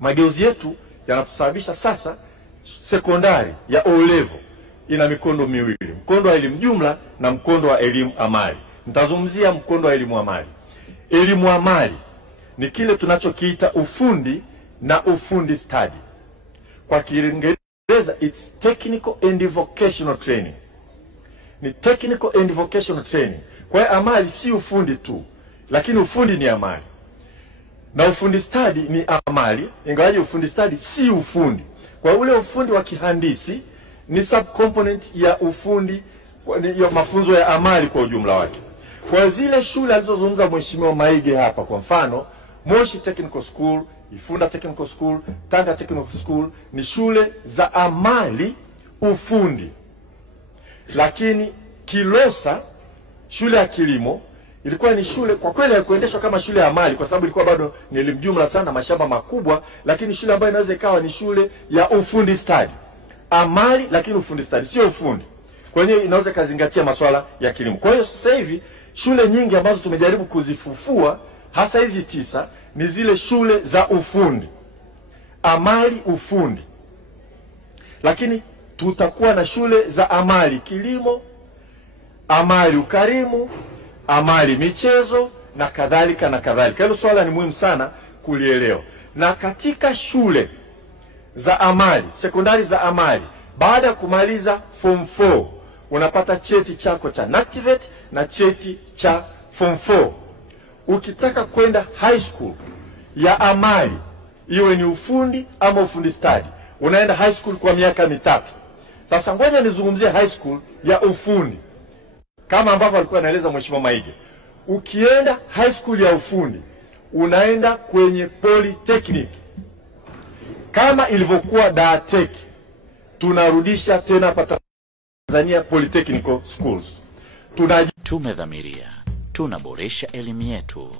mageuzi yetu yanatusababisha sasa sekondari ya O level ina mikondo miwili, mkondo wa elimu jumla na mkondo wa elimu amali. Nitazungumzia mkondo wa elimu amali. Elimu amali ni kile tunachokiita ufundi na ufundi study. Kwa Kiingereza it's technical and vocational training. Ni technical and vocational training. Kwa hiyo amali si ufundi tu, lakini ufundi ni amali. Na ufundi study ni amali, ingawaje ufundi study si ufundi. Kwa ule ufundi wa kihandisi ni subcomponent ya ufundi ya mafunzo ya amali kwa ujumla wake. Kwa zile shule alizozungumza Mheshimiwa Maige hapa, kwa mfano Moshi Technical School, Ifunda Technical School, Tanga Technical School ni shule za amali ufundi. Lakini Kilosa, shule ya kilimo, ilikuwa ni shule kwa kweli ya kuendeshwa kama shule ya amali kwa sababu ilikuwa bado ni elimu jumla sana, mashamba makubwa, lakini shule ambayo inaweza ikawa ni shule ya ufundi study. Amali lakini ufundi study, sio ufundi. Kwa hiyo inaweza kazingatia masuala ya kilimo. Kwa hiyo sasa hivi shule nyingi ambazo tumejaribu kuzifufua, hasa hizi 9, ni zile shule za ufundi. Amali ufundi. Lakini tutakuwa na shule za amali kilimo, amali ukarimu, amali michezo na kadhalika na kadhalika. Hilo swala ni muhimu sana kulielewa. Na katika shule za amali, sekondari za amali, baada ya kumaliza form 4 unapata cheti chako cha NACTVET na cheti cha form 4. Ukitaka kwenda high school ya amali, iwe ni ufundi ama ufundi study, unaenda high school kwa miaka 3. Sasa ngoja nizungumzie high school ya ufundi. Kama ambavyo alikuwa anaeleza Mheshimiwa Maige, ukienda high school ya ufundi unaenda kwenye polytechnic. Kama ilivyokuwa DATEC, tunarudisha tena hapa Tanzania Polytechnical Schools. Tumedhamiria tunaboresha elimu yetu.